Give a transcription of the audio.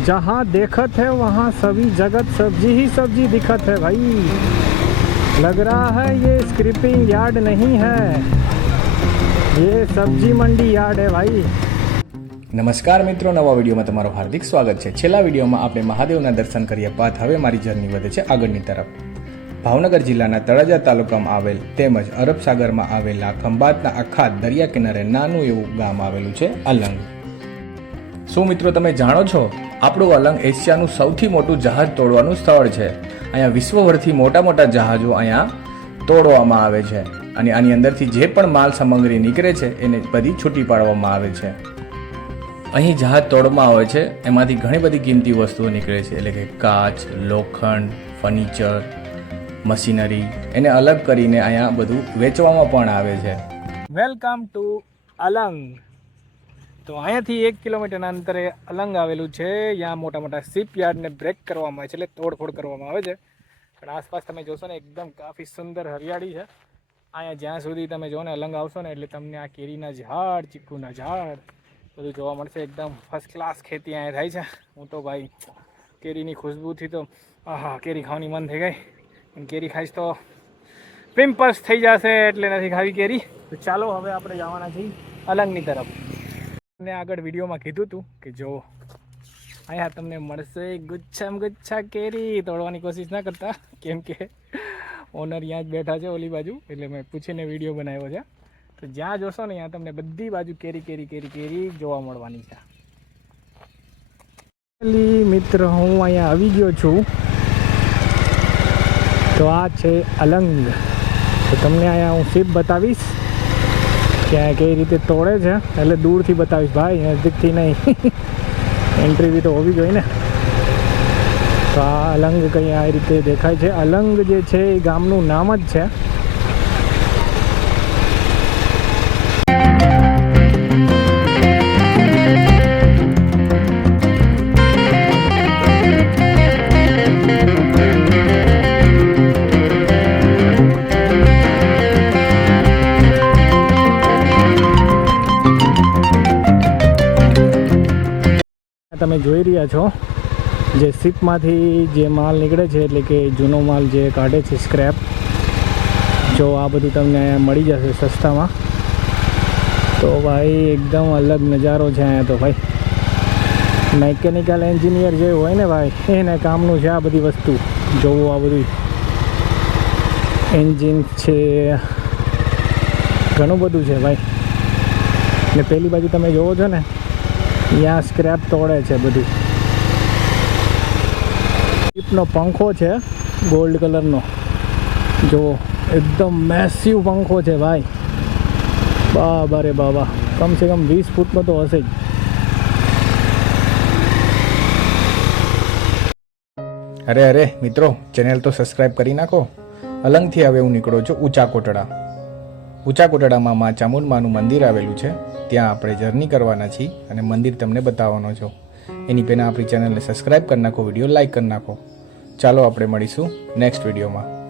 जहाँ देखत है वहाँ सभी जगत सब्जी ही सब्जी दिखत है भाई लग रहा है ये स्क्रिपिंग यार्ड नहीं है ये सब्जी मंडी यार्ड है भाई નમસ્કાર મિત્રો નવા વિડીયોમાં તમારું હાર્દિક સ્વાગત છે છેલ્લા વિડીયોમાં આપણે મહાદેવના દર્શન કર્યા બાદ હવે મારી જર્ની વધે છે આગળની તરફ ભાવનગર જિલ્લાના તળાજા તાલુકામાં આવેલ તેમજ અરબ સાગરમાં આવેલા ખંભાતના આખા દરિયા કિનારે નાનું એવું ગામ આવેલું છે અલંગ શું મિત્રો તમે જાણો છો આપણું અલંગ એશિયાનું સૌથી મોટું જહાજ તોડવાનું સ્થળ છે. અહીંયા વિશ્વભરથી મોટા મોટા જહાજો અહીંયા તોડવામાં આવે છે અને આની અંદરથી જે પણ માલ સામગ્રી નીકળે છે એને બધી છૂટી પાડવામાં આવે છે. અહીં જહાજ તોડવામાં આવે છે, એમાંથી ઘણી બધી કિંમતી વસ્તુઓ નીકળે છે, એટલે કે કાચ, લોખંડ, ફર્નિચર, મશીનરી, એને અલગ કરીને અહીંયા બધું વેચવામાં પણ આવે છે. Welcome to Alang. તો અહીંયાથી એક કિલોમીટરના અંતરે અલંગ આવેલું છે. ત્યાં મોટા મોટા શિપયાર્ડને બ્રેક કરવામાં આવે છે, એટલે તોડફોડ કરવામાં આવે છે. પણ આસપાસ તમે જોશો ને, એકદમ કાફી સુંદર હરિયાળી છે. અહીંયા જ્યાં સુધી તમે જો ને, અલંગ આવશો ને, એટલે તમને આ કેરીના ઝાડ, ચીકુના ઝાડ બધું જોવા મળશે. એકદમ ફર્સ્ટ ક્લાસ ખેતી અહીંયા થાય છે. હું તો ભાઈ કેરીની ખુશ્બુથી તો, આહા, કેરી ખાવાની મન થઈ ગઈ. પણ કેરી ખાઈશ તો પિમ્પલ્સ થઈ જશે, એટલે નથી ખાવી કેરી. તો ચાલો, હવે આપણે જવાના છીએ અલંગની તરફ. મેં આગળ વિડીયોમાં કીધું હતું કે જો, અહીંયા તમને મળશે ગુચ્છામ ગુચ્છા કેરી. તોડવાની કોશિશ ના કરતા, કેમ કે ઓનર ત્યાં જ બેઠા છે ઓલી બાજુ. એટલે મેં પૂછીને વીડિયો બનાવ્યો છે. તો જ્યાં જોશો ને ત્યાં તમને બધી બાજુ કેરી કેરી કેરી કેરી જોવા મળવાની છે. મિત્ર, હું અહીંયા આવી ગયો છું. તો આ છે અલંગ. તો તમને અહીંયા હું શિપ બતાવીશ. આ કઈ રીતે તોડે છે? એટલે દૂરથી બતાવીશ. ભાઈ, નજીકથી નહીં. એન્ટ્રી બી તો હોવી જોઈએ ને. તો આ અલંગ કંઈ આ રીતે દેખાય છે? અલંગ જે છે એ ગામનું નામ જ છે. તમે જોઈ રહ્યા છો, જે શિપમાંથી જે માલ નીકળે છે, એટલે કે જૂનો માલ જે કાઢે છે સ્ક્રેપ જો આ બધું તમને મળી જશે સસ્તામાં. તો ભાઈ, એકદમ અલગ નજારો છે અહીંયા તો ભાઈ. મેકેનિકલ એન્જિનિયર જે હોય ને ભાઈ, એને કામનું છે આ બધી વસ્તુ. જોવું આ બધું. એન્જિન છે, ઘણું બધું છે ભાઈ. ને પેલી બાજુ તમે જોવો છો ને ત્યાં સ્ક્રેપ તોડે છે બધું. જીપનો પંખો છે ગોલ્ડ કલરનો જો એકદમ મેસિવ પંખો છે ભાઈ. બાબા રે બાબા. કમસે કમ વીસ ફૂટનો તો હશે જ. અરે અરે, મિત્રો ચેનલ તો સબસ્ક્રાઈબ કરી નાખો. અલંગથી હવે હું નીકળો છું ઊંચા કોટડા. ઊંચા કોટડામાં મા ચામુંડમાનું મંદિર આવેલું છે. ત્યાં આપણે જર્ની કરવાના છીએ અને મંદિર તમને બતાવવાનો છો. એની પહેલાં આપણી ચેનલને સબસ્ક્રાઇબ કરી નાખો વીડિયો લાઇક કરી નાખો. ચાલો આપણે મળીશું નેક્સ્ટ વિડીયોમાં